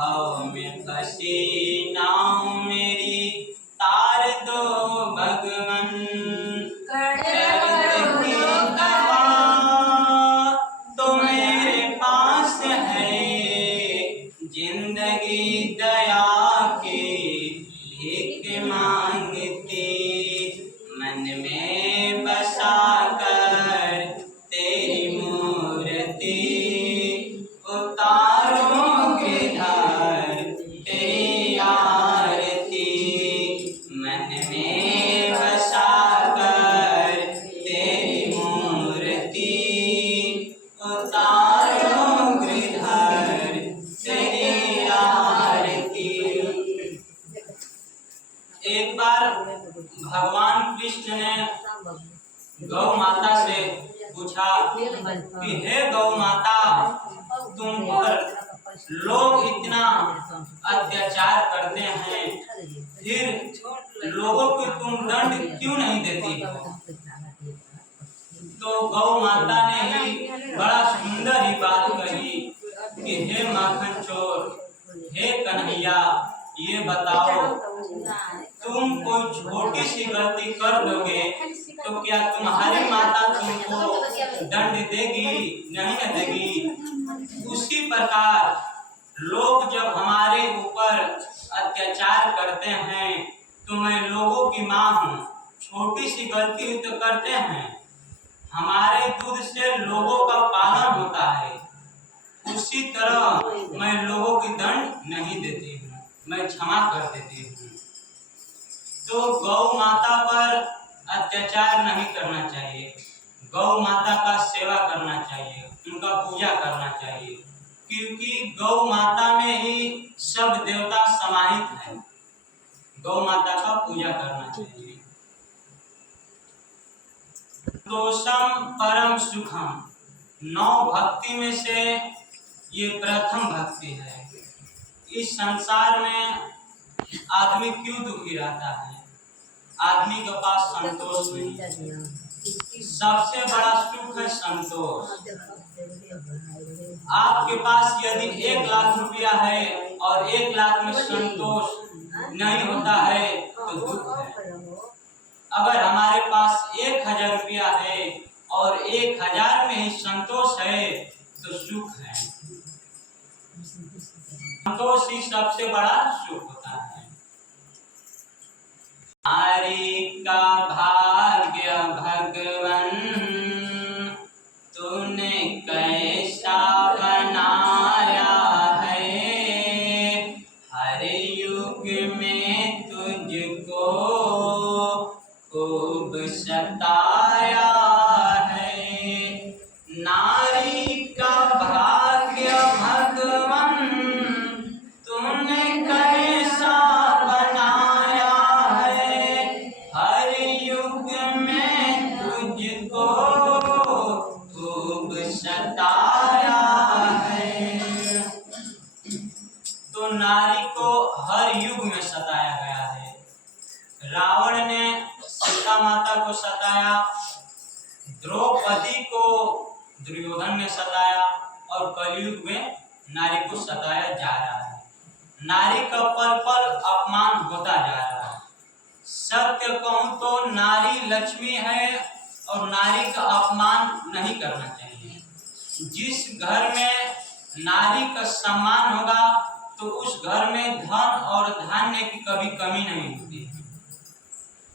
हव में फंसी नाव मेरी तार दो भगवन। दर्द की दवा तो मेरे पास है, जिंदगी दया की भीख मांगती। मन में बसा कर तेरी मूर्ति, उतारो गिरधर तेरी आरती। मन में बसा कर तेरी मूर्ति, उतारो गिरधर तेरी आरती। एक बार भगवान कृष्ण ने गौ माता से पूछा कि हे गौ माता, तुम पर लोग इतना अत्याचार करते हैं, फिर लोगों को तुम दंड क्यों नहीं देती हो? तो गौ माता ने ही बड़ा सुंदर ही बात कही कि हे माखन चोर, हे कन्हैया, ये बताओ, तुम कोई छोटी सी गलती कर दोगे तो क्या तुम्हारी माता तुमको दंड देगी? नहीं न देगी। उसी प्रकार लोग जब हमारे ऊपर अत्याचार करते हैं तो मैं लोगों की माँ हूँ, छोटी सी गलती तो करते हैं, हमारे दूध से लोगों का पालन होता है, उसी तरह मैं लोगों की दंड नहीं देती हूँ, मैं क्षमा कर देती हूँ। तो गौ माता पर अत्याचार नहीं करना चाहिए, गौ माता का सेवा करना चाहिए, उनका पूजा करना चाहिए, क्योंकि गौ माता में ही सब देवता समाहित है। गौ माता का पूजा करना चाहिए। दोषम परम सुखम, 9 भक्ति में से ये प्रथम भक्ति है। इस संसार में आदमी क्यों दुखी रहता है? आदमी के पास संतोष नहीं है। सबसे बड़ा सुख है संतोष। आपके पास यदि 1 लाख रुपया है और 1 लाख में संतोष नहीं होता है तो दुख है। अगर हमारे पास 1000 रुपया है और 1000 में ही संतोष है तो सुख है। संतोष ही सबसे बड़ा सुख होता है। नारी का भाग्य भगवन तूने कैसा बनाया है, हर युग में तुझको खूब सताया है। नारी का भाग्य भगवन तूने कैसा बनाया है, हर युग में तुझको खूब सताया है। तो नारी को हर युग में सताया गया है। रावण ने सीता माता को सताया, द्रौपदी को दुर्योधन ने सताया और कलयुग में नारी को सताया जा रहा है। नारी का पल पल अपमान होता जा रहा है। सत्य कहूं तो नारी लक्ष्मी है और नारी का अपमान नहीं करना चाहिए। जिस घर में नारी का सम्मान होगा तो उस घर में धन और धान्य की कभी कमी नहीं होती है,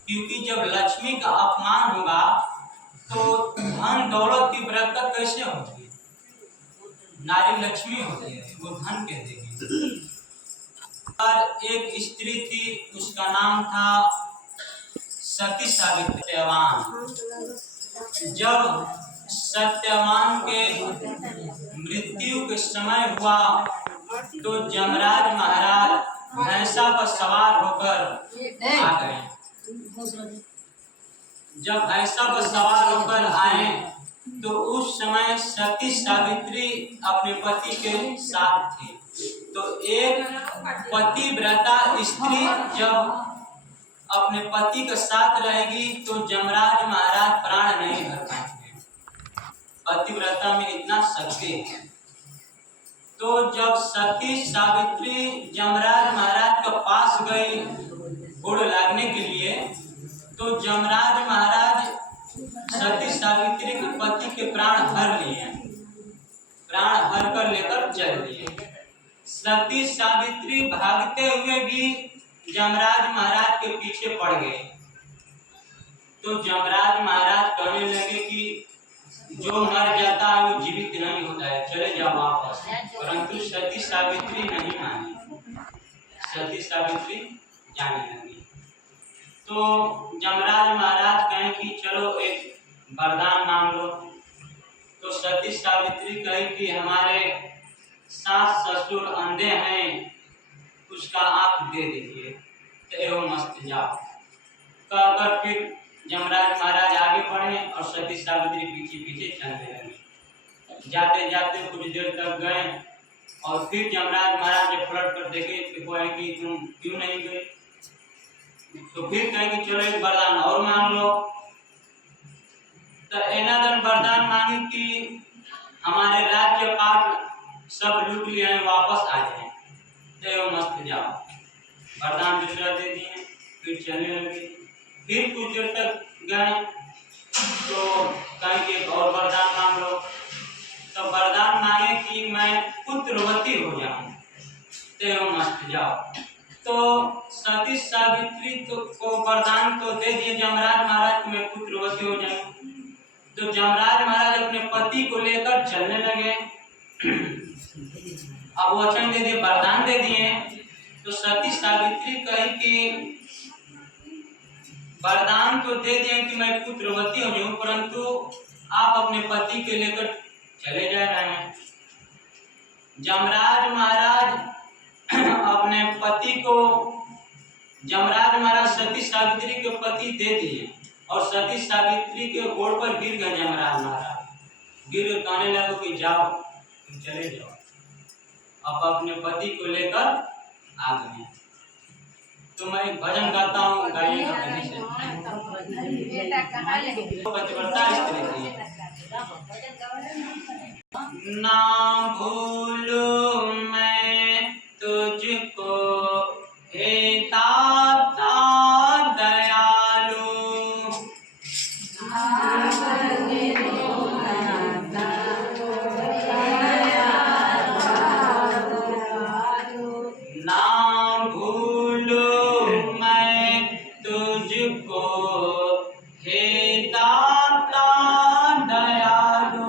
क्योंकि जब लक्ष्मी का अपमान होगा तो धन दौलत की बरकत कैसे होगी? नारी लक्ष्मी होती है, वो धन के देगी। और एक स्त्री थी, उसका नाम था सती सावित्री। सत्यवान, जब सत्यवान के मृत्यु के समय हुआ तो जमराज महाराज भैंसा पर सवार होकर आ गए। जब भैंसा पर सवार होकर आए तो उस समय सती सावित्री अपने पति के साथ थी। तो एक पतिव्रता स्त्री जब अपने पति के साथ रहेगी तो जमराज महाराज प्राण नहीं भर पाएंगे। पतिव्रता में इतना शक्ति है। तो तो जब सती सावित्री जमराज महाराज के पास गई गोड़ लागने के लिए, तो जमराज महाराज सती सावित्री के पति के प्राण हर लिए, प्राण हर कर लेकर चल दिए। सती सावित्री भागते हुए भी जमराज महाराज के पीछे पड़ गए। तो जमराज महाराज कहने लगे कि जो मर जाता है वो जीवित नहीं होता है, चले जाओ वापस। परंतु सती सावित्री नहीं मानी, सती सावित्री जाने लगी। तो जमराज महाराज कहें कि चलो एक वरदान मांग लो। तो सती सावित्री कही कि हमारे सास ससुर अंधे हैं, उसका आंख दे दीजिए तो एवं मस्त जाओ। कहकर फिर जमराज महाराज आगे बढ़े और सती सावित्री पीछे पीछे चलने लगे। जाते जाते कुछ देर तक गए और फिर जमराज महाराज ने पलट कर देखे तो कहे कि तुम क्यों नहीं गए। तो फिर कहे कि चलो एक वरदान और मांग लो। तो एनादन वरदान मांगी कि हमारे राज्य पाट सब लूट लिए हैं, वापस आ जाए तो मस्त जाओ। वरदान दूसरा दे दिए, फिर चलने लगे। फिर कुछ देर तक गए तो कहीं एक और वरदान मांग लो। तो वरदान मांगे कि मैं पुत्रवती हो जाऊं तो मस्त जाओ। तो सती सावित्री को वरदान तो दे दिए जमराज महाराज कि मैं पुत्रवती हो जाऊं। तो जमराज महाराज अपने पति को लेकर चलने लगे। अब वचन दे दिए, वरदान दे दिए। तो सती सावित्री कही कि वरदान तो दे दिए कि मैं पुत्रवती हो जाऊं, परंतु आप अपने पति के लेकर चले जा रहे हैं। जमराज महाराज अपने पति को, जमराज महाराज सती सावित्री के पति दे दिए और सती सावित्री के गोड़ पर गिर गए। जमराज महाराज गिर कहने लगे कि जाओ, तुम चले जाओ। अब अपने पति को लेकर आ गए। तो मैं एक भजन गाता हूँ, गाइएगा कहीं से। पतिव्रता स्त्री थी। ना भूलूं मैं तुझको हे दाता दयालु, ना भूलूं मैं तुझको हे दाता दयालु,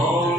ओम